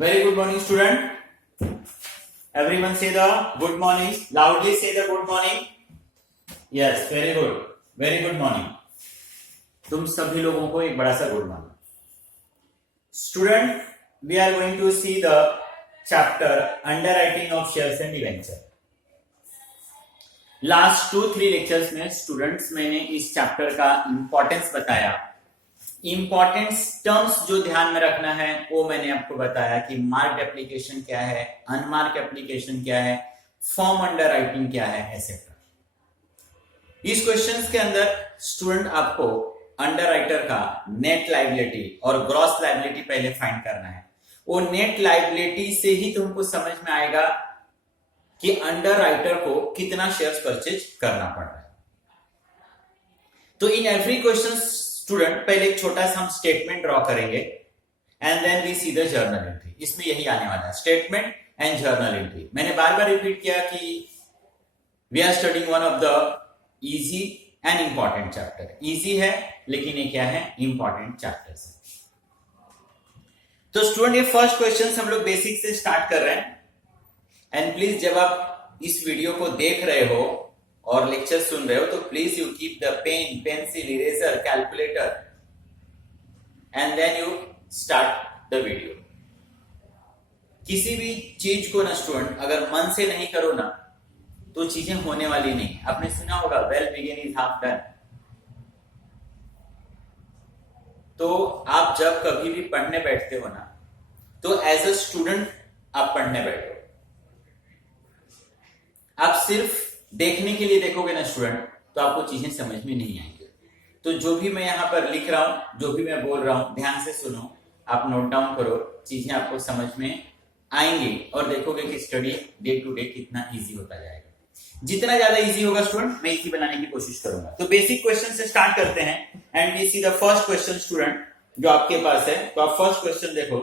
Very good morning, student. Everyone say the good morning. Loudly say the good morning. Yes, very good. Very good morning. तुम सभी लोगों को एक बड़ा सा good morning. Student, we are going to see the chapter underwriting of shares and debenture. Last 2-3 lectures में students मैंने इस चैप्टर का इंपॉर्टेंस बताया. इंपॉर्टेंस टर्म्स जो ध्यान में रखना है वो मैंने आपको बताया कि मार्क्ड एप्लीकेशन क्या है, अनमार्क्ड एप्लीकेशन क्या है, फॉर्म अंडरराइटिंग क्या है, एसेट्रा. इस क्वेश्चंस के अंदर स्टूडेंट आपको अंडरराइटर का नेट लायबिलिटी और ग्रॉस लायबिलिटी पहले फाइंड करना है. वो नेट लायबिलिटी से ही तुमको समझ में आएगा कि अंडरराइटर को कितना शेयर्स परचेज करना पड़ रहा है. तो इन एवरी क्वेश्चन स्टूडेंट पहले एक छोटा सा हम स्टेटमेंट ड्रॉ करेंगे and then we see the journal entry. इसमें यही आने वाला है, स्टेटमेंट एंड जर्नल एंट्री. मैंने बार बार रिपीट किया कि we are studying one of the easy and important chapter. Easy है लेकिन ये क्या है, इंपॉर्टेंट चैप्टर्स है. तो स्टूडेंट ये फर्स्ट क्वेश्चन हम लोग बेसिक से स्टार्ट कर रहे हैं. एंड प्लीज जब आप इस वीडियो को देख रहे हो और लेक्चर सुन रहे हो तो please you keep the pen, pencil, eraser, calculator and then you start the video. किसी भी चीज को ना स्टूडेंट अगर मन से नहीं करो ना तो चीजें होने वाली नहीं. आपने सुना होगा well begin is half done. तो आप जब कभी भी पढ़ने बैठते हो ना तो एज अ स्टूडेंट आप पढ़ने बैठो. आप सिर्फ देखने के लिए देखोगे ना स्टूडेंट तो आपको चीजें समझ में नहीं आएंगी. तो जो भी मैं यहां पर लिख रहा हूं, जो भी मैं बोल रहा हूं, ध्यान से सुनो, आप नोट डाउन करो, चीजें आपको समझ में आएंगी और देखोगे कि स्टडी डे टू डे कितना इजी होता जाएगा. जितना ज्यादा इजी होगा स्टूडेंट मैं इजी बनाने की कोशिश करूंगा. तो बेसिक क्वेश्चन से स्टार्ट करते हैं and we see the first question student जो आपके पास है. तो आप फर्स्ट क्वेश्चन देखो.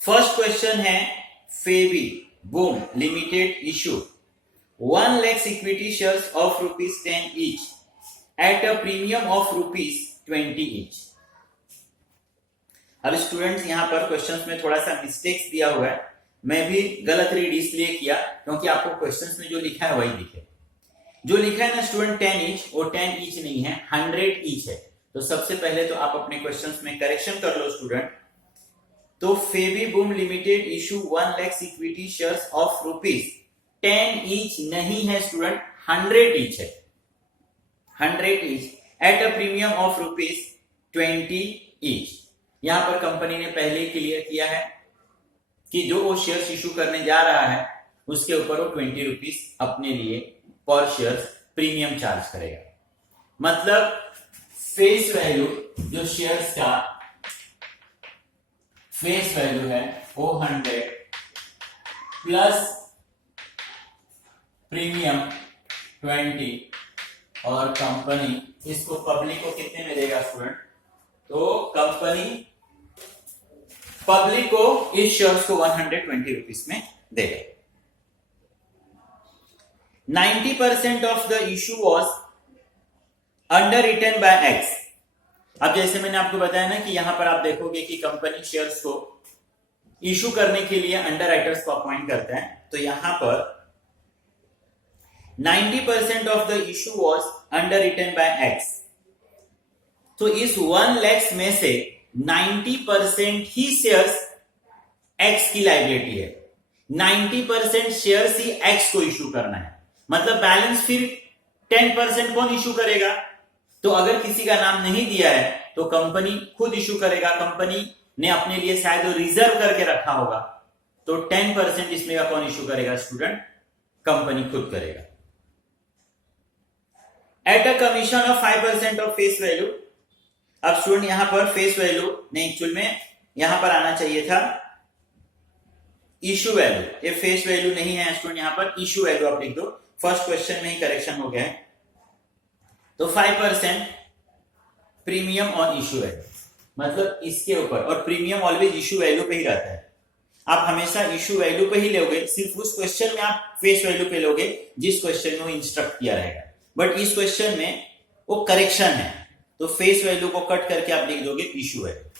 फर्स्ट क्वेश्चन है Febi Boom limited issue 1 lakhs equity shares of ₹10 each at a premium of ₹20 each. अब स्टूडेंट्स यहां पर क्वेश्चंस में थोड़ा सा मिस्टेक्स दिया हुआ है. मैं भी गलत रीड इसलिए किया क्योंकि आपको क्वेश्चंस में जो लिखा है वही दिखे. जो लिखा है ना स्टूडेंट 10 ईच, वो 10 ईच नहीं है, 100 ईच है. तो सबसे पहले तो आप अपने क्वेश्चंस में करेक्शन कर लो स्टूडेंट. तो Febi Boom limited issue 1 lakhs equity shares of ₹10 each नहीं है स्टूडेंट, 100 ईच है. 100 each at a premium of ₹20 each. यहां पर कंपनी ने पहले ही क्लियर किया है कि जो वो शेयर्स इशू करने जा रहा है उसके ऊपर वो ₹20 अपने लिए पर शेयर प्रीमियम चार्ज करेगा. मतलब फेस वैल्यू जो शेयर्स का फेस वैल्यू है वो 100 प्लस प्रीमियम 20 और कंपनी इसको पब्लिक को कितने में देगा स्टूडेंट. तो कंपनी पब्लिक को इस शेयर्स को ₹120 में देगा. 90% of the issue was underwritten by X. अब जैसे मैंने आपको बताया ना कि यहां पर आप देखोगे कि कंपनी शेयर्स को इशू करने के लिए अंडरराइटर्स को अपॉइंट करता है. तो यहां पर 90% of the issue was underwritten by X. तो इस 1 lakhs में से 90% ही शेयर्स एक्स की लायबिलिटी है. 90% शेयर्स ही एक्स को इशू करना है. मतलब बैलेंस फिर 10% कौन इशू करेगा. तो अगर किसी का नाम नहीं दिया है तो कंपनी खुद इशू करेगा. कंपनी ने अपने लिए शायद रिजर्व करके रखा होगा. तो 10% इसमें का कौन इशू करेगा स्टूडेंट, कंपनी खुद करेगा. At a commission of 5% of face value. अब स्टूडेंट यहां पर फेस वैल्यू नहीं, एक्चुअल में यहां पर आना चाहिए था इशू वैल्यू. ये फेस वैल्यू नहीं है स्टूडेंट, यहां पर इशू वैल्यू आप लिख दो. फर्स्ट क्वेश्चन में ही करेक्शन हो गया है. तो 5% प्रीमियम ऑन इशू वैल्यू, मतलब इसके ऊपर. और प्रीमियम ऑलवेज इशू वैल्यू पे ही रहता है. आप हमेशा इशू वैल्यू पे ही लोगे. सिर्फ उस क्वेश्चन में आप फेस वैल्यू पे लोगे जिस क्वेश्चन में वो इंस्ट्रक्ट किया रहेगा. बट इस क्वेश्चन में वो करेक्शन है तो फेस वैल्यू को कट करके आप लिख दोगे issue value.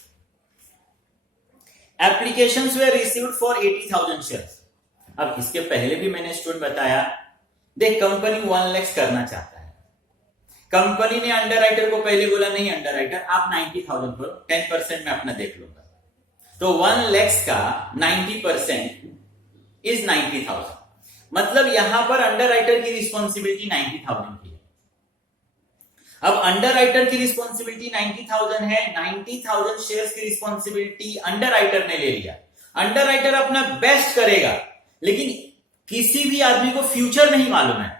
Applications way received for 80,000 shares. अब इसके पहले भी मैंने स्टूडेंट बताया, देख कंपनी 1 लाख करना चाहता है, कंपनी ने अंडरराइटर को पहले बोला नहीं अंडरराइटर आप 90,000 करो, 10% मैं अपना देख लूंगा। तो 1 लाख का 90% इज 90,000, मतलब यहां पर अंडरराइटर की रिस्पॉन्सिबिलिटी 90,000 की है। अब अंडरराइटर की रिस्पॉन्सिबिलिटी 90,000 है, 90,000 शेयर्स की रिस्पॉन्सिबिलिटी अंडरराइटर ने ले लिया। अंडरराइटर अपना बेस्ट करेगा, लेकिन किसी भी आदमी को फ्यूचर नहीं मालूम है।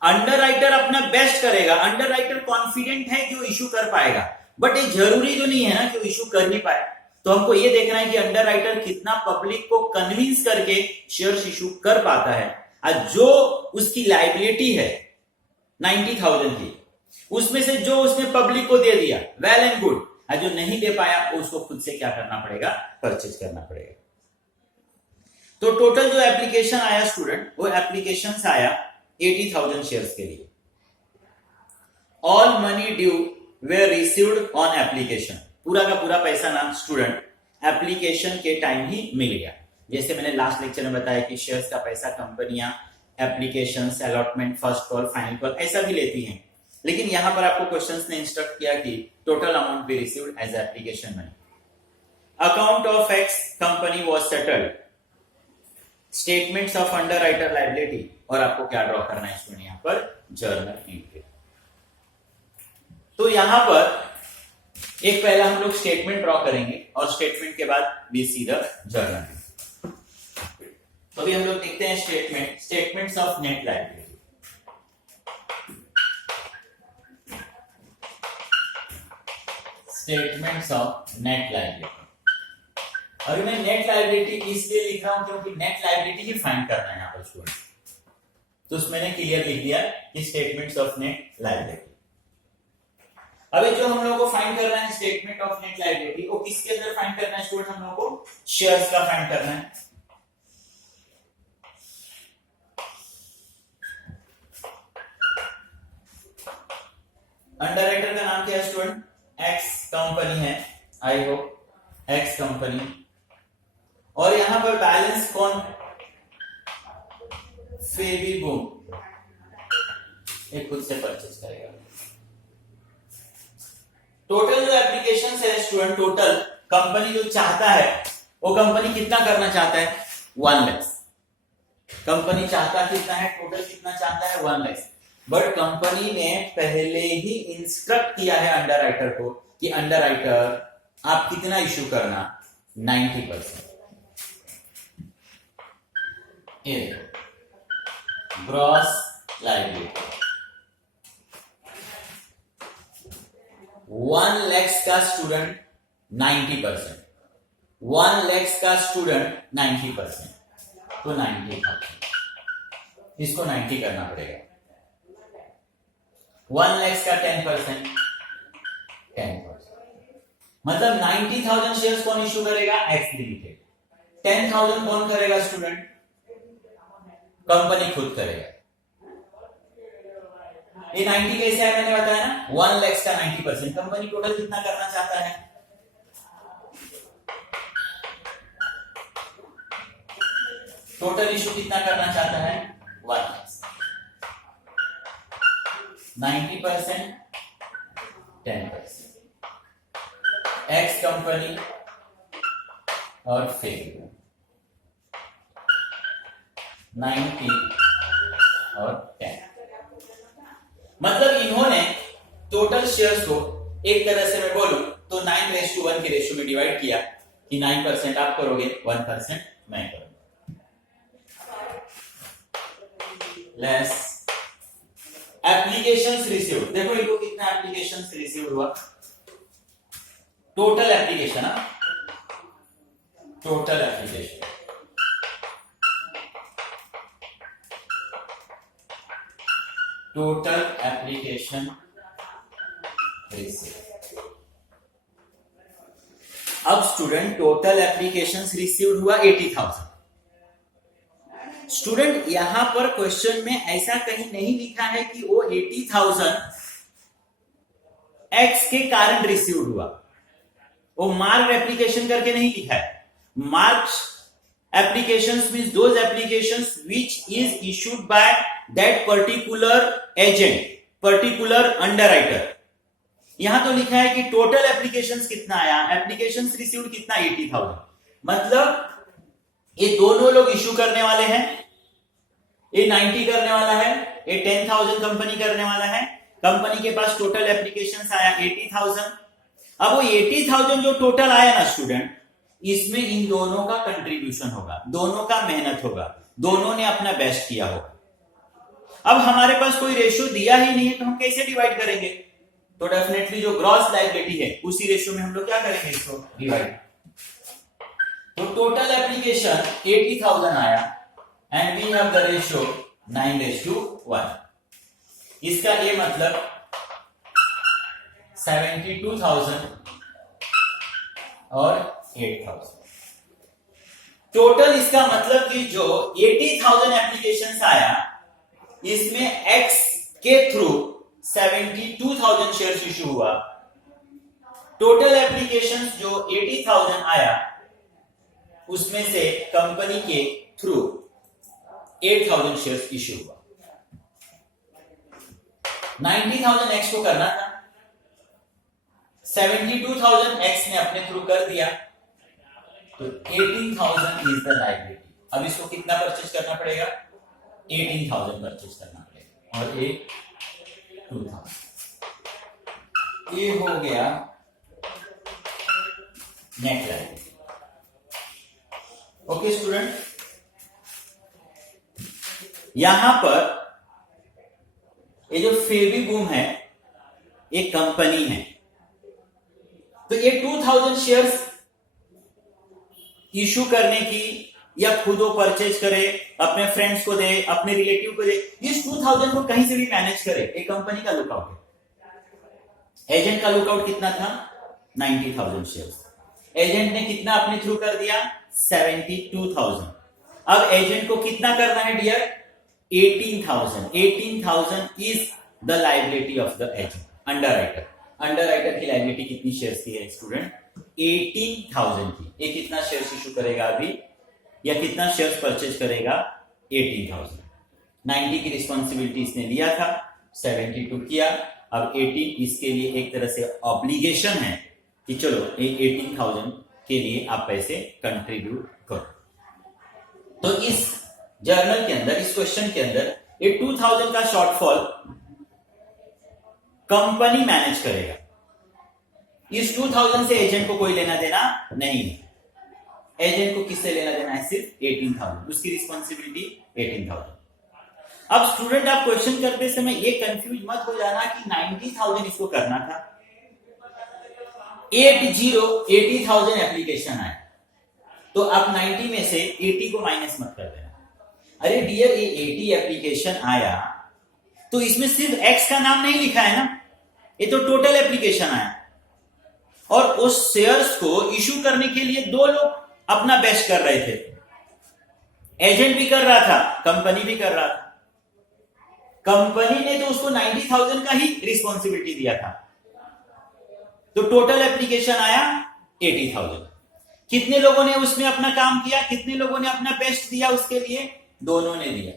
अंडरराइटर अपना बेस्ट करेगा, अंडरराइटर कॉन्फिडेंट है कि वो इशू कर पाएगा, बट ये जरूरी तो नहीं है ना कि वो इशू कर नहीं पाए। तो हमको ये देखना है कि अंडरराइटर कितना पब्लिक को कन्विंस करके शेयर्स इशू कर पाता है। जो उसकी लायबिलिटी है 90,000 की, उसमें से जो उसने पब्लिक को दे दिया वेल एंड गुड, जो नहीं दे पाया उसको खुद से क्या करना पड़ेगा, परचेज करना पड़ेगा। तो टोटल जो एप्लीकेशन आया स्टूडेंट, वो एप्लीकेशन आया 80,000 शेयर्स के लिए। All money due way received on application, पूरा का पूरा पैसा ना स्टूडेंट एप्लीकेशन के टाइम ही मिल गया। जैसे मैंने लास्ट लेक्चर में बताया कि शेयर्स का पैसा कंपनियां applications, allotment, first call, final call ऐसा भी लेती हैं, लेकिन यहां पर आपको क्वेश्चंस ने इंस्ट्रक्ट किया कि total amount be received as application money. Account of X company was settled, statements of underwriter liability, और आपको क्या ड्रॉ करना है स्टूडेंट यहां पर, जर्नल एंट्री। तो यहां पर एक पहला हम लोग स्टेटमेंट ड्रॉ करेंगे और स्टेटमेंट के बाद वी सी द जर्नल। तो अभी हम लोग देखते हैं statements of net liability. Statements of net liability. अभी मैं नेट लायबिलिटी इसलिए लिख रहा हूं क्योंकि नेट लायबिलिटी ही फाइंड करना है यहां पर स्टूडेंट, तो उसमें मैंने क्लियर लिख दिया कि स्टेटमेंट्स ऑफ नेट लायबिलिटी। अभी जो हम लोगों को फाइंड करना है स्टेटमेंट ऑफ नेट लायबिलिटी, वो किसके अंदर फाइंड करना है स्टूडेंट, हम लोगों को शेयर्स का फाइंड करना है। अंडरराइटर का नाम क्या है स्टूडेंट, एक्स कंपनी है, आई होप एक्स कंपनी, और यहां पर बैलेंस कौन, फेविबूम, ये खुद से परचेज करेगा। टोटल जो एप्लीकेशन है स्टूडेंट, टोटल कंपनी जो चाहता है, वो कंपनी कितना करना चाहता है, 1 लाख। कंपनी चाहता कितना है, टोटल कितना चाहता है, 1 लाख। बट कंपनी ने पहले ही इंस्ट्रक्ट किया है अंडरराइटर को कि अंडरराइटर आप कितना इशू करना, 90%। ग्रॉस लायबिलिटी 1 लाख का स्टूडेंट 90%, 1 लाख का स्टूडेंट 90%, तो 90,000, इसको 90 करना पड़ेगा। 1 लाख का 10%, 10%, मतलब 90,000 शेयर्स कौन इशू करेगा, एक्स लिमिटेड। 10,000 कौन करेगा स्टूडेंट, कंपनी खुद करेगा। ये 90 कैसे है मैंने बताया ना, 1 लाख का 90%, कंपनी टोटल कितना करना चाहता है, टोटल इशू कितना करना चाहता है, 1 लाख। 90%, 10%, एक्स कंपनी और फिर 90 और 10, मतलब इन्होंने टोटल शेयर्स को एक तरह से मैं बोलूं तो 9:1 की रेशियो में डिवाइड किया कि 9% आप करोगे, 1% मैं करूंगा। लेस एप्लीकेशंस रिसीव्ड, देखो इनको कितना एप्लीकेशंस रिसीव्ड हुआ, total application, total application, total application received. अब स्टूडेंट टोटल एप्लीकेशंस रिसीव्ड हुआ 80,000। स्टूडेंट यहां पर क्वेश्चन में ऐसा कहीं नहीं लिखा है कि वो 80,000 एक्स के कारण रिसीव्ड हुआ, वो मार्क एप्लीकेशन करके नहीं लिखा है, Marked applications means those applications which is issued by that particular agent, particular underwriter. यहां तो लिखा है कि टोटल एप्लीकेशंस कितना आया, एप्लीकेशंस रिसीव्ड कितना 80,000, मतलब ये दोनों लोग इशू करने वाले हैं, ये 90 करने वाला है, ये 10,000 कंपनी करने वाला है, कंपनी के पास टोटल एप्लीकेशंस आया 80,000। अब वो 80,000 जो टोटल आया ना स्टूडेंट, इसमें इन दोनों का कंट्रीब्यूशन होगा, दोनों का मेहनत होगा, दोनों ने अपना बेस्ट किया होगा। अब हमारे पास कोई रेशियो दिया ही नहीं है तो हम कैसे डिवाइड करेंगे, तो डेफिनेटली जो ग्रॉस लायबिलिटी है उसी रेशियो में हम लोग क्या करेंगे, इसको डिवाइड। तो टोटल एप्लीकेशन 80,000 आया and we have the ratio 9:1। इसका ये मतलब 72,000 और 8,000। टोटल इसका मतलब कि जो 80,000 एप्लीकेशंस आया, इसमें X के थ्रू 72,000 शेयर्स इशू हुआ। टोटल एप्लीकेशंस जो 80,000 आया, उसमें से कंपनी के थ्रू 8,000 शेयर्स इशू हुआ। 90,000 X को करना था, 72,000 X ने अपने थ्रू कर दिया, तो 18,000 इज द लायबिलिटी। अब इसको कितना परचेज करना पड़ेगा, 18,000 परचेज करना पड़ेगा, और ये 2,000। ये हो गया नेट लायबिलिटी। ओके स्टूडेंट, यहां पर ये जो फेविबूम है, एक कंपनी है, तो ये 2,000 शेयर्स इशू करने की, या खुद वो परचेज करे, अपने फ्रेंड्स को दे, अपने रिलेटिव को दे, इस 2,000 को कहीं से भी मैनेज करे, एक कंपनी का लुकआउट है। एजेंट का लुकआउट कितना था, 90,000 शेयर्स। एजेंट ने कितना अपने थ्रू कर दिया, 72,000। अब एजेंट को कितना करना है dear, 18,000। 18,000 is the liability of the agent, underwriter. Underwriter की लायबिलिटी कितनी शेयर्स की है स्टूडेंट, 18,000 की। ये कितना शेयर्स इशू करेगा अभी, या कितना शेयर्स परचेज करेगा, 18,000। 90 की रिस्पॉन्सिबिलिटी इसने लिया था, 72 किया, अब 18 इसके लिए एक तरह से ऑब्लिगेशन है कि चलो ये 18,000 के लिए आप पैसे कंट्रीब्यूट करो। तो इस जर्नल के अंदर, इस क्वेश्चन के अंदर, ये 2,000 का शॉर्टफॉल कंपनी मैनेज करेगा। इस 2,000 से एजेंट को कोई लेना देना नहीं है। एजेंट को किससे लेना देना है, सिर्फ 18,000, उसकी रिस्पॉन्सिबिलिटी 18,000। अब स्टूडेंट आप क्वेश्चन करते समय ये कंफ्यूज मत हो जाना कि 90,000 इसको करना था, 80,000 एप्लीकेशन आए, तो आप 90 में से 80 को माइनस मत कर देना। अरे डियर, ये 80 एप्लीकेशन आया तो इसमें सिर्फ X का नाम नहीं लिखा है ना, ये तो टोटल एप्लीकेशन आया, और उस शेयर्स को इशू करने के लिए दो लोग अपना बेस्ट कर रहे थे। एजेंट भी कर रहा था, कंपनी भी कर रहा था। कंपनी ने तो उसको 90,000 का ही रिस्पॉन्सिबिलिटी दिया था, तो टोटल एप्लीकेशन आया 80,000। कितने लोगों ने उसमें अपना काम किया, कितने लोगों ने अपना बेस्ट दिया उसके लिए, दोनों ने दिया।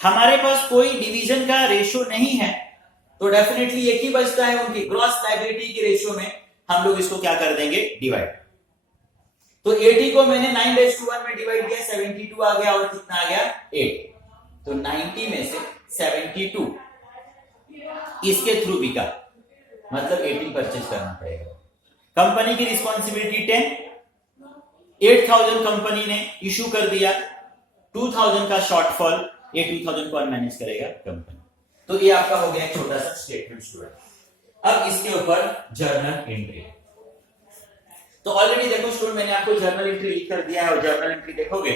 हमारे पास कोई डिवीजन का रेशियो नहीं है, तो डेफिनेटली एक ही बचता है, उनकी ग्रॉस लायबिलिटी के रेशियो में हम लोग इसको क्या कर देंगे, डिवाइड। तो 80 को मैंने 9:1 में डिवाइड किया, 72 आ गया, और कितना आ गया, 8। तो 90 में से 72 इसके थ्रू बिका, मतलब 18 परचेज करना पड़ेगा। कंपनी की रिस्पॉन्सिबिलिटी 10, 8,000 कंपनी ने इशू कर दिया, 2,000 का शॉर्टफॉल, ये 2,000 को मैनेज करेगा कंपनी। तो ये आपका हो गया एक छोटा सा स्टेटमेंट स्टूडेंट। अब इसके ऊपर जर्नल एंट्री। तो ऑलरेडी देखो स्टूडेंट, मैंने आपको जर्नल एंट्री लिख कर दिया है, और जर्नल एंट्री देखोगे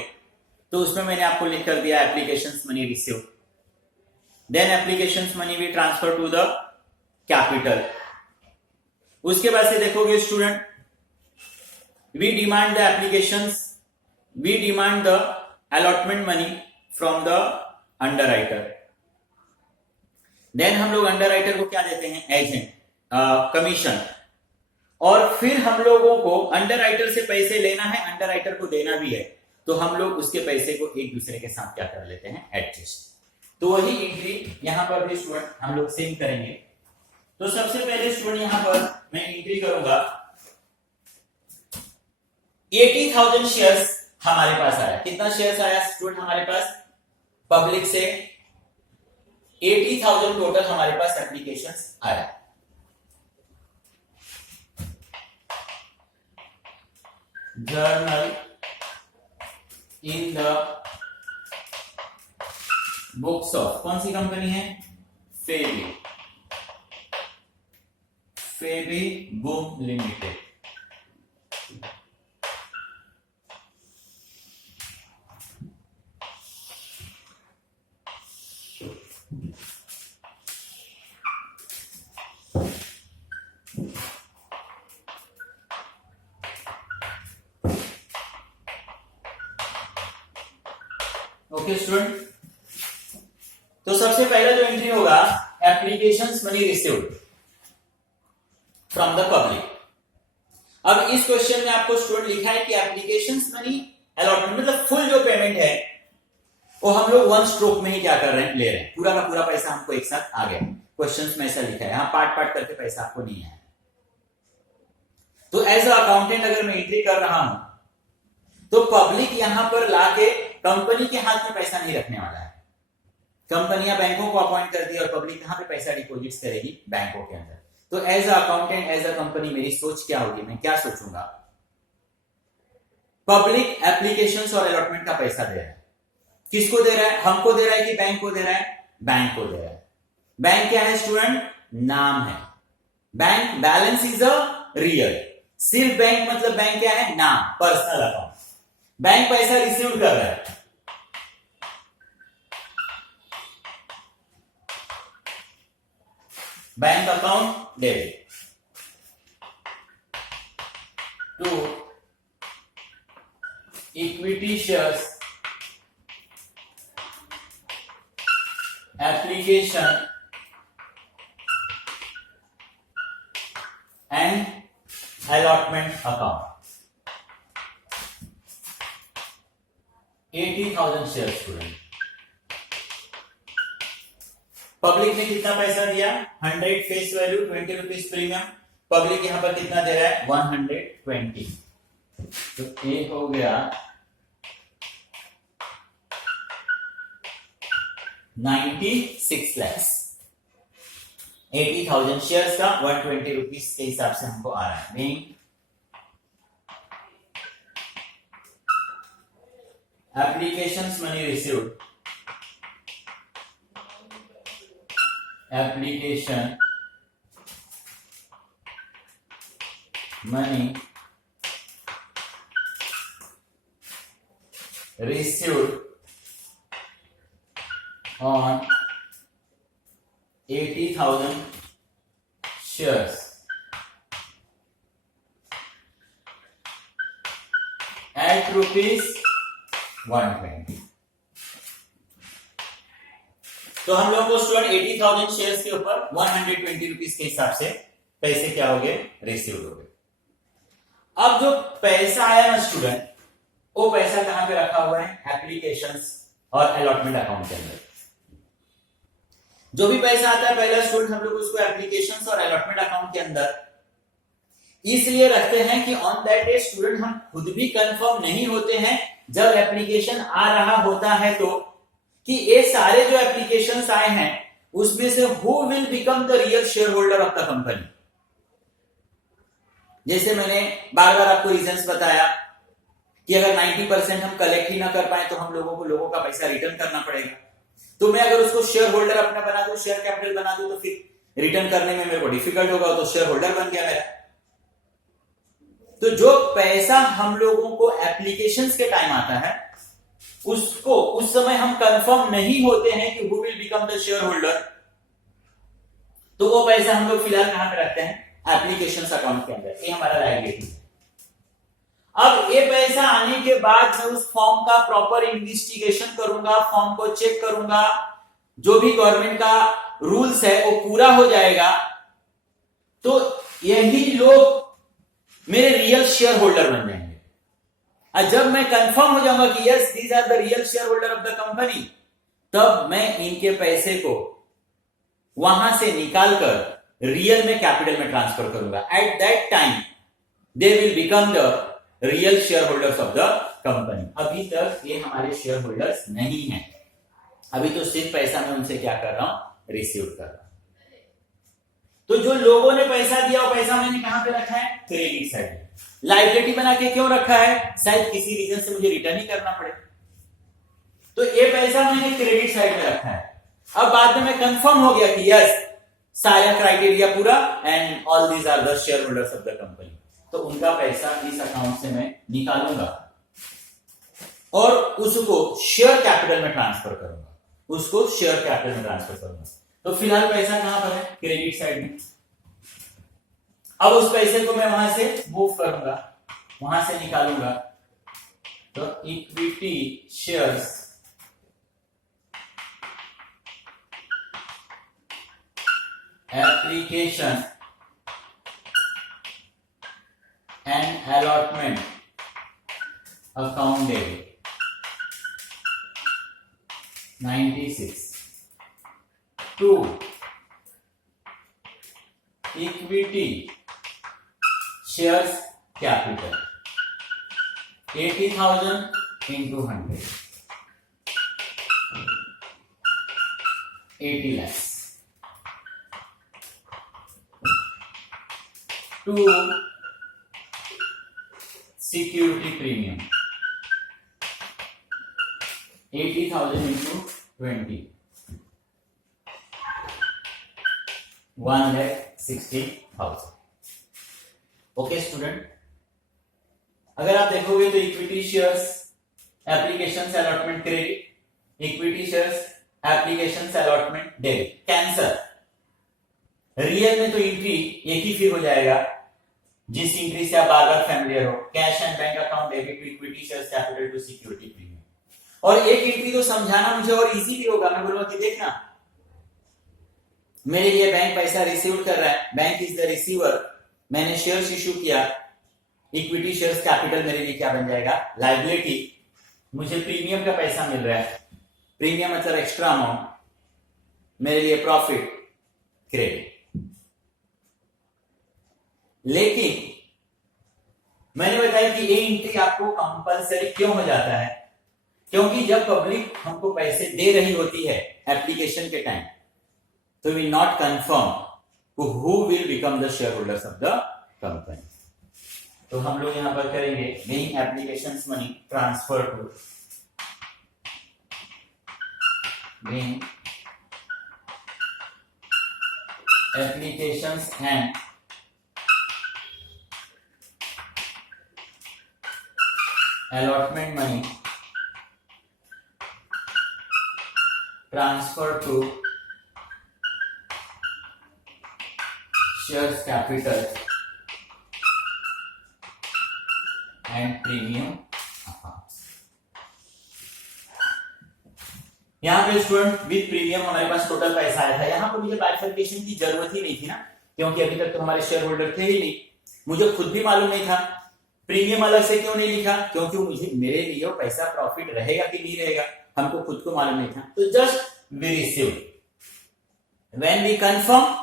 तो उसमें मैंने आपको लिख कर दिया applications money receive, then applications money we transfer to the capital. उसके बाद से देखोगे student, we demand the applications, we demand the allotment money from the underwriter. Then हम लोग अंडरराइटर को क्या देते हैं, एजेंट, कमीशन। और फिर हम लोगों को अंडर राइटर से पैसे लेना है, अंडर राइटर को देना भी है, तो हम लोग उसके पैसे को एक दूसरे के साथ क्या कर लेते हैं, एडजस्ट। तो वही एंट्री यहां पर भी स्टूडेंट हम लोग सेम करेंगे। तो सबसे पहले स्टूडेंट यहां पर मैं एंट्री करूंगा 80,000 शेयर्स हमारे पास आया। कितना शेयर्स आया स्टूडेंट हमारे पास पब्लिक से? 80,000 टोटल हमारे पास एप्लीकेशंस आया। Journal in the books of, कौन सी कंपनी है? फेबी, फेबी बुम लिमिटेड। ओके स्टूडेंट, तो सबसे पहला जो एंट्री होगा applications money received from the public. अब इस क्वेश्चन में आपको स्टूडेंट लिखा है कि एप्लीकेशंस मनी अलॉटमेंट मतलब फुल जो पेमेंट है वो हम लोग वन स्ट्रोक में ही क्या कर रहे हैं, ले रहे हैं। पूरा का पूरा पैसा हमको एक साथ आ गया। क्वेश्चन में ऐसा लिखा है, यहां पार्ट पार्ट करके पैसा आपको नहीं आया। तो एज अ अकाउंटेंट अगर मैं एंट्री कर रहा हूं तो पब्लिक यहां पर लाके कंपनी के हाथ में पैसा नहीं रखने वाला है। कंपनियां बैंकों को अपॉइंट करती है और पब्लिक कहां पे पैसा डिपॉजिट करेगी, बैंकों के अंदर। तो as a accountant, as a company मेरी सोच क्या होगी, मैं क्या सोचूंगा? पब्लिक एप्लीकेशंस और अलॉटमेंट का पैसा दे रहा है। किसको दे रहा है? हमको दे रहा है कि बैंक को दे रहा है? बैंक को दे रहा है। बैंक क्या है स्टूडेंट? नाम है। Bank balance is a real. सिर्फ बैंक मतलब बैंक क्या है? नाम, पर्सनल अकाउंट। बैंक पैसा रिसीव कर रहा है। Bank account debit to equity shares application and allotment account. 80,000 share student. Public ने कितना पैसा दिया? 100 face value, 20 rupees premium. Public यहां पर कितना दे रहा है? 120। तो ये हो गया 96 lakhs। 80,000 शेयर्स का 120 रुपीज के हिसाब से हमको आ रहा है। Applications money received, application money received on 80,000 shares at rupees 120। तो हम लोग को स्टूडेंट 80,000 शेयर्स के ऊपर 120 रुपीज के हिसाब से पैसे क्या हो गए? रिसीव हो गए। अब जो पैसा आया ना स्टूडेंट, वो पैसा कहां पे रखा हुआ है? एप्लीकेशंस और अलॉटमेंट अकाउंट के अंदर। जो भी पैसा आता है पहला स्टूडेंट हम लोग उसको एप्लीकेशंस और अलॉटमेंट अकाउंट के अंदर इसलिए रखते हैं कि ऑन दैट डे स्टूडेंट हम खुद भी कंफर्म नहीं होते हैं जब एप्लीकेशन आ रहा होता है तो कि ये सारे जो एप्लीकेशंस आए हैं उसमें से who will become the real share holder of the company. जैसे मैंने बार बार आपको रीजंस बताया कि अगर 90% हम कलेक्ट ही ना कर पाए तो हम लोगों का पैसा रिटर्न करना पड़ेगा। तो मैं अगर उसको शेयर होल्डर अपना बना दूं, शेयर कैपिटल बना दूं, तो फिर रिटर्न करने में मेरे को डिफिकल्ट होगा, तो शेयर होल्डर बन गया मेरा। तो जो पैसा हम लोगों को एप्लीकेशंस के टाइम आता है उसको उस समय हम कंफर्म नहीं होते हैं कि who will become the share holder, तो वो पैसा हम लोग फिलहाल कहां पे रखते हैं? एप्लीकेशंस अकाउंट के अंदर। ये हमारा लायबिलिटी है। अब ये पैसा आने के बाद मैं उस फॉर्म का प्रॉपर इन्वेस्टिगेशन करूंगा, फॉर्म को चेक करूंगा, जो भी गवर्नमेंट का रूल्स है वो पूरा हो जाएगा, तो यही लोग मेरे रियल शेयर होल्डर बन जाएंगे। और जब मैं कंफर्म हो जाऊंगा कि yes these are the real share holder of the company, तब मैं इनके पैसे को वहां से निकालकर रियल में कैपिटल में ट्रांसफर करूंगा। At that time they will become the real share holders of the company. अभी तक ये हमारे शेयर होल्डर्स नहीं है, अभी तो सिर्फ पैसा मैं उनसे क्या कर रहा हूं, रिसीव कर रहा हूं। तो जो लोगों ने पैसा दिया वो पैसा मैंने कहां पे रखा है, क्रेडिट साइड में। लायबिलिटी बना के क्यों रखा है, शायद किसी रीजन से मुझे रिटर्न ही करना पड़े, तो ये पैसा मैंने क्रेडिट साइड में रखा है। अब बाद में मैं कंफर्म हो गया कि यस सारा क्राइटेरिया पूरा and all these are the share holders of the company, तो उनका पैसा इस अकाउंट से मैं निकालूंगा और उसको शेयर कैपिटल में ट्रांसफर करूंगा, उसको शेयर कैपिटल में ट्रांसफर करूंगा। तो फिलहाल पैसा कहां पर है, क्रेडिट साइड में। अब उस पैसे को मैं वहां से मूव करूंगा, वहां से निकालूंगा, तो equity shares application and allotment account debit 96 to equity shares capital 80,000 into 100 80 lakhs to security premium 80,000 into 20 1,60,000। Okay student, अगर आप देखोगे तो equity shares application allotment credit, equity shares application allotment debit, cancer. Real में तो entry एक ही फिर हो जाएगा जिस एंट्री से आप बार बार फैमिलियर हो, cash and bank account debit to equity shares capital to security premium. और एक एंट्री तो समझाना मुझे और इजी भी होगा, मैं बोलूंगा कि देखना मेरे लिए बैंक पैसा रिसीव कर रहा है, बैंक इज द रिसीवर, मैंने शेयर्स इश्यू किया, इक्विटी शेयर्स कैपिटल मेरे लिए क्या बन जाएगा, लायबिलिटी। मुझे प्रीमियम का पैसा मिल रहा है, प्रीमियम मतलब एक्स्ट्रा अमाउंट, मेरे लिए प्रॉफिट, क्रेडिट। लेकिन मैंने बताया कि ये एंट्री आपको कंपलसरी क्यों हो जाता है, क्योंकि जब पब्लिक हमको पैसे दे रही होती है एप्लीकेशन के टाइम, तो we not confirm who will become the share holders of the company. तो हम लोग यहां पर करेंगे being applications money transfer to being applications and allotment money transfer to shares capital and premium accounts। यहां पे स्टूडेंट विद प्रीमियम हमारे पास total पैसा आया था। यहां पर मुझे बाइफरकेशन की जरूरत ही नहीं थी ना, क्योंकि अभी तक तो हमारे शेयर होल्डर थे ही नहीं, मुझे खुद भी मालूम नहीं था। प्रीमियम अलग से क्यों नहीं लिखा, क्योंकि मुझे मेरे लिए वो पैसा प्रॉफिट रहेगा कि नहीं रहेगा हमको खुद को मालूम नहीं था। तो just we receive when we confirm,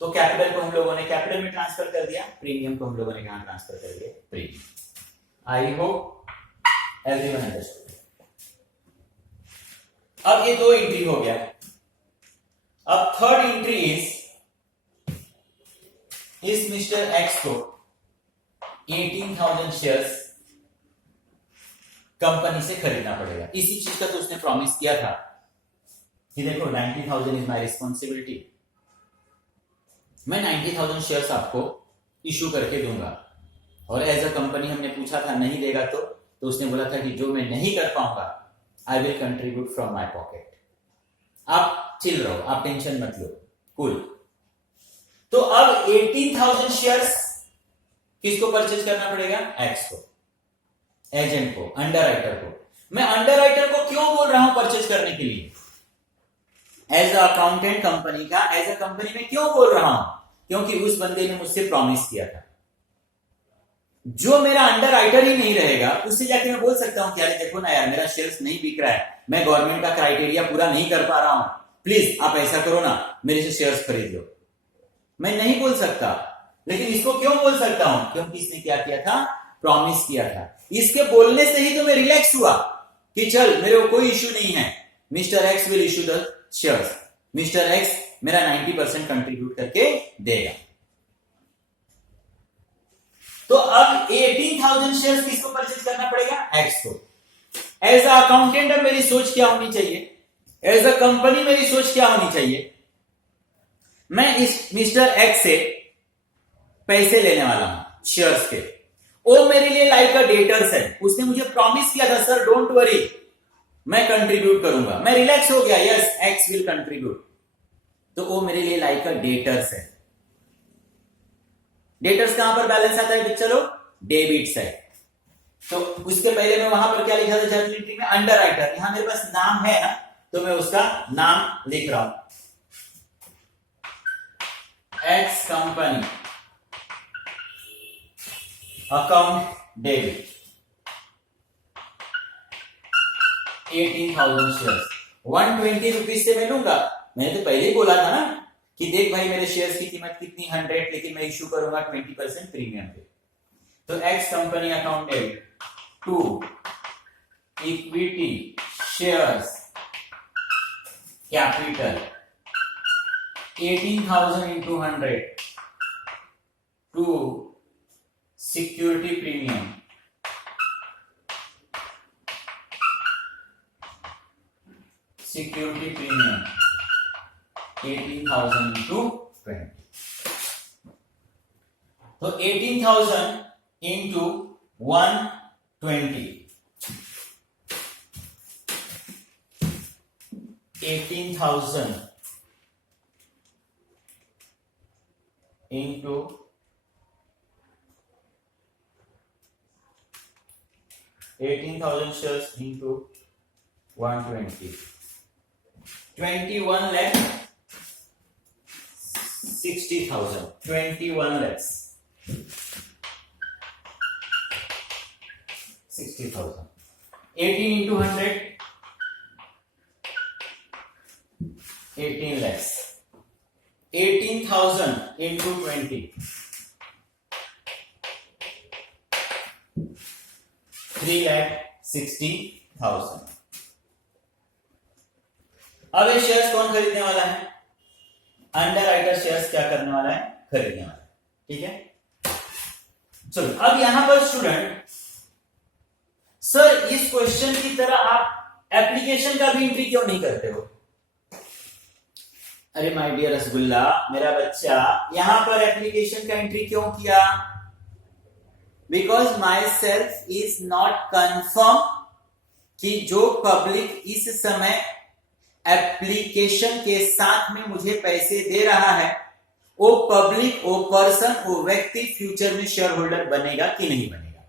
तो कैपिटल को हम लोगों ने कैपिटल में ट्रांसफर कर दिया, प्रीमियम को हम लोगों ने कहां ट्रांसफर कर दिया, premium. I hope everyone understood. अब ये दो एंट्री हो गया। अब थर्ड एंट्री इस मिस्टर एक्स को 18,000 शेयर्स कंपनी से खरीदना पड़ेगा। इसी चीज का तो उसने प्रॉमिस किया था कि देखो 90,000 इज माय रिस्पॉन्सिबिलिटी, मैं 90,000 शेयर्स आपको इशू करके दूंगा। और एज अ कंपनी हमने पूछा था नहीं देगा तो उसने बोला था कि जो मैं नहीं कर पाऊंगा I will contribute from my pocket. आप चिल रहो, आप टेंशन मत लो, कूल। तो अब 18,000 शेयर्स किसको परचेज करना पड़ेगा, एक्स को, एजेंट को, अंडरराइटर को। मैं अंडरराइटर को क्यों बोल रहा हूं परचेज करने के लिए, एज अ अकाउंटेंट कंपनी का एज अ कंपनी में क्यों बोल रहा हूं, क्योंकि उस बंदे ने मुझसे प्रॉमिस किया था जो मेरा अंडर राइटर ही नहीं रहेगा उससे जाके मैं बोल सकता हूं कि अरे देखो ना यार, मेरा शेयर्स नहीं बिक रहा है, मैं गवर्नमेंट का क्राइटेरिया पूरा नहीं कर पा रहा हूं, प्लीज आप ऐसा करो ना, मेरे से शेयर्स खरीद लो। मैं नहीं बोल सकता, लेकिन इसको क्यों बोल सकता हूं? क्योंकि इसने क्या किया था? प्रॉमिस किया था। इसके बोलने से ही तो मैं रिलैक्स हुआ कि चल मेरे को कोई इश्यू नहीं है, mister x will issue the shares, mister x मेरा 90% कंट्रीब्यूट करके देगा। तो अब 18,000 शेयर्स किसको परचेज करना पड़ेगा? एक्स को। एज अ अकाउंटेंट अब मेरी सोच क्या होनी चाहिए? एज अ कंपनी मेरी सोच क्या होनी चाहिए? मैं इस मिस्टर एक्स से पैसे लेने वाला हूं शेयर्स के, वो मेरे लिए लाइक अ डेटर्स है। उसने मुझे प्रॉमिस किया था, सर डोंट वरी मैं कंट्रीब्यूट करूंगा। मैं रिलैक्स हो गया, यस एक्स विल कंट्रीब्यूट। तो वो मेरे लिए लाइक अ डेटर्स है। डेटर्स कहां पर बैलेंस आता है बच्चा लोग? Debit side. तो उसके पहले मैं वहां पर क्या लिखा था जर्नल एंट्री में? Under writer. यहां मेरे पास नाम है ना, तो मैं उसका नाम लिख रहा हूं, x company account debit 18,000 shares. 120 rupees से मैं लूंगा। मैंने तो पहले ही बोला था ना कि देख भाई मेरे शेयर्स की कीमत कितनी 100, लेकिन मैं इश्यू करूंगा 20% प्रीमियम पे। तो X company account debit to equity shares capital 18,000 into 100 to security premium security premium 18,000 into 20। तो 18,000 into 120, 18,000 into 18,000 shares into 120, 21 lakh 60,000, 21 lakhs 60,000, 18 into 100, 18 lakhs, 18,000 into 20, 3,60,000। अब ये शेयर्स कौन खरीदने वाला है? अंडर राइटर शेयर्स क्या करने वाला है? खरीदने वाला है। ठीक है, चलो अब यहां पर स्टूडेंट, सर इस क्वेश्चन की तरह आप एप्लीकेशन का भी एंट्री क्यों नहीं करते हो? अरे माय डियर रसगुल्ला, मेरा बच्चा, यहां पर एप्लीकेशन का एंट्री क्यों किया? Because my self is not confirm कि जो पब्लिक इस समय एप्लीकेशन के साथ में मुझे पैसे दे रहा है, वो पब्लिक, वो पर्सन, वो व्यक्ति फ्यूचर में शेयर होल्डर बनेगा कि नहीं बनेगा,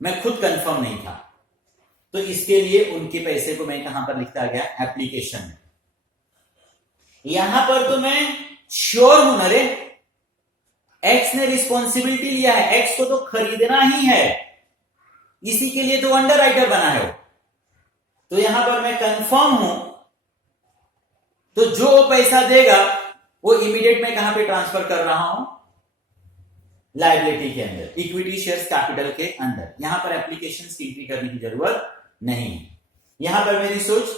मैं खुद कंफर्म नहीं था। तो इसके लिए उनके पैसे को मैं कहां पर लिखता गया? एप्लीकेशन में। यहां पर तो मैं श्योर हूं ना रे, एक्स ने रिस्पॉन्सिबिलिटी लिया है, एक्स को तो खरीदना ही है, इसी के लिए तो अंडर राइटर बना है। तो यहां पर मैं कंफर्म हूं, तो जो पैसा देगा वो इमीडिएट मैं कहां पे ट्रांसफर कर रहा हूं? लायबिलिटी के अंदर, इक्विटी शेयर्स कैपिटल के अंदर। यहां पर एप्लीकेशन की एंट्री करने की जरूरत नहीं है। यहां पर मेरी सोच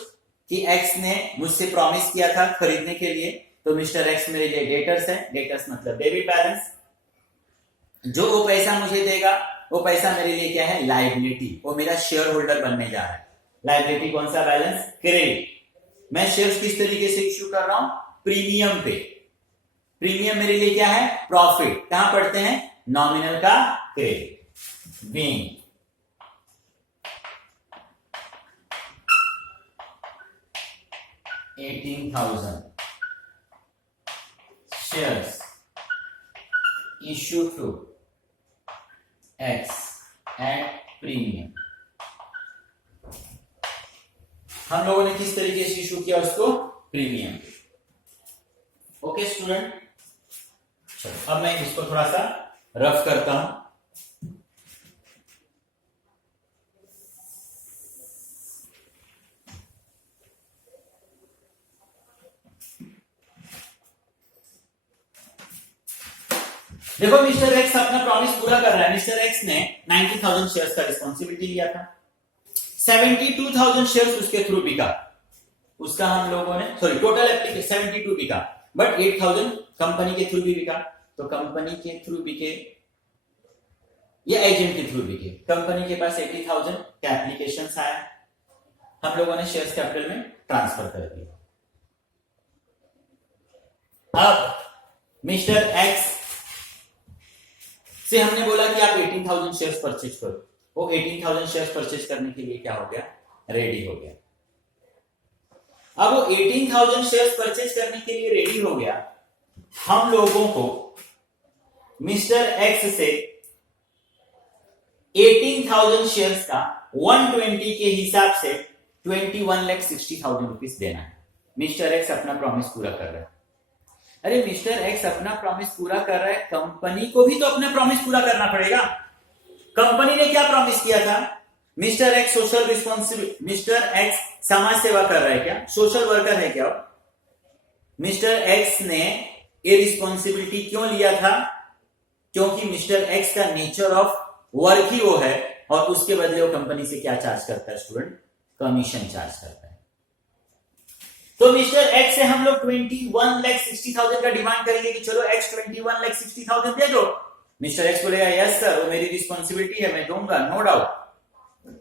कि एक्स ने मुझसे प्रॉमिस किया था खरीदने के लिए, तो मिस्टर एक्स मेरे लिए डेटर्स है। डेटर्स मतलब डेबिट बैलेंस। जो वो पैसा मुझे देगा, वो पैसा मेरे लिए क्या है? लायबिलिटी। वो मेरा शेयर होल्डर बनने जा रहा है। लायबिलिटी कौन सा बैलेंस? क्रेडिट। मैं शेयर्स किस तरीके से इश्यू कर रहा हूं? प्रीमियम पे। प्रीमियम मेरे लिए क्या है? प्रॉफिट। कहां पढ़ते हैं? नॉमिनल का credit. Being 18,000 shares issued to X at premium। हम लोगों ने किस तरीके से इशू किया उसको? प्रीमियम। ओके स्टूडेंट, चलो अब मैं इसको थोड़ा सा रफ करता हूं। देखो मिस्टर एक्स अपना प्रॉमिस पूरा कर रहा है। मिस्टर एक्स ने 90,000 शेयर्स का रिस्पॉन्सिबिलिटी लिया था, 72,000 शेयर्स उसके थ्रू बिका, उसका हम लोगों ने टोटल एप्लीकेशन 72 बिका, बट 8,000 कंपनी के थ्रू भी बिका। तो कंपनी के थ्रू बिके या एजेंट के थ्रू बिके, कंपनी के पास 80,000 का एप्लीकेशन आया, हम लोगों ने शेयर्स कैपिटल में ट्रांसफर कर दिया। अब मिस्टर एक्स से हमने बोला कि आप 18,000 शेयर्स परचेज करो, वो 18,000 शेयर्स परचेज करने के लिए क्या हो गया, रेडी हो गया। अब वो 18,000 शेयर्स परचेज करने के लिए रेडी हो गया। हम लोगों को मिस्टर एक्स से 18,000 शेयर्स का 120 के हिसाब से 21,60,000 रुपीज देना है। मिस्टर एक्स अपना प्रॉमिस पूरा कर रहा है। अरे मिस्टर एक्स अपना प्रॉमिस पूरा कर रहा है, कंपनी को भी तो अपना प्रॉमिस पूरा करना पड़ेगा। कंपनी ने क्या प्रॉमिस किया था, mister x social responsibility, mister x समाज सेवा कर रहा है क्या, सोशल वर्कर है क्या? मिस्टर एक्स ने ये रिस्पॉन्सिबिलिटी क्यों लिया था? क्योंकि मिस्टर एक्स का नेचर ऑफ वर्क ही वो है, और उसके बदले वो कंपनी से क्या चार्ज करता है स्टूडेंट, कमीशन चार्ज करता है। तो मिस्टर एक्स से हम लोग 21,60,000 का डिमांड करेंगे कि चलो एक्स 21,60,000 दे दो। मिस्टर एक्स बोलेगा यस सर, वो मेरी रिस्पॉन्सिबिलिटी है, मैं दूंगा, नो डाउट।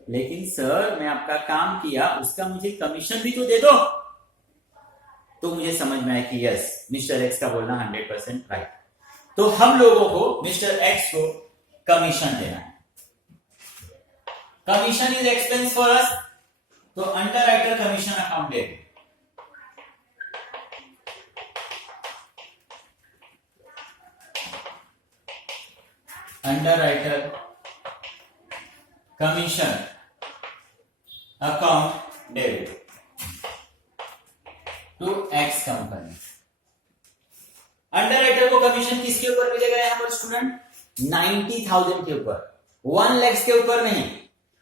लेकिन सर मैं आपका काम किया, उसका मुझे कमीशन भी तो दे दो। तो मुझे समझ में आया कि यस, मिस्टर एक्स का बोलना 100% राइट। तो हम लोगों को मिस्टर एक्स को कमीशन देना है। Commission is expense for us, तो अंडर राइटर कमीशन अकाउंट दे। Underwriter commission account debit to X company. Underwriter को कमीशन किसके ऊपर मिलेगा यहां पर स्टूडेंट? 90,000 के ऊपर, 1 लाख के ऊपर नहीं।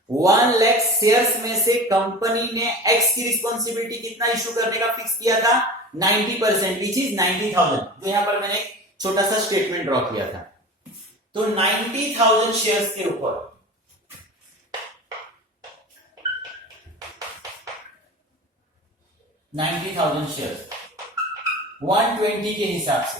1 लाख शेयर्स में से कंपनी ने एक्स की रिस्पॉन्सिबिलिटी कितना इशू करने का फिक्स किया था? 90%, विच इज 90,000। तो यहां पर मैंने एक छोटा सा स्टेटमेंट ड्रॉ किया था। तो 90,000 शेयर्स के ऊपर 90,000 शेयर्स 120 के हिसाब से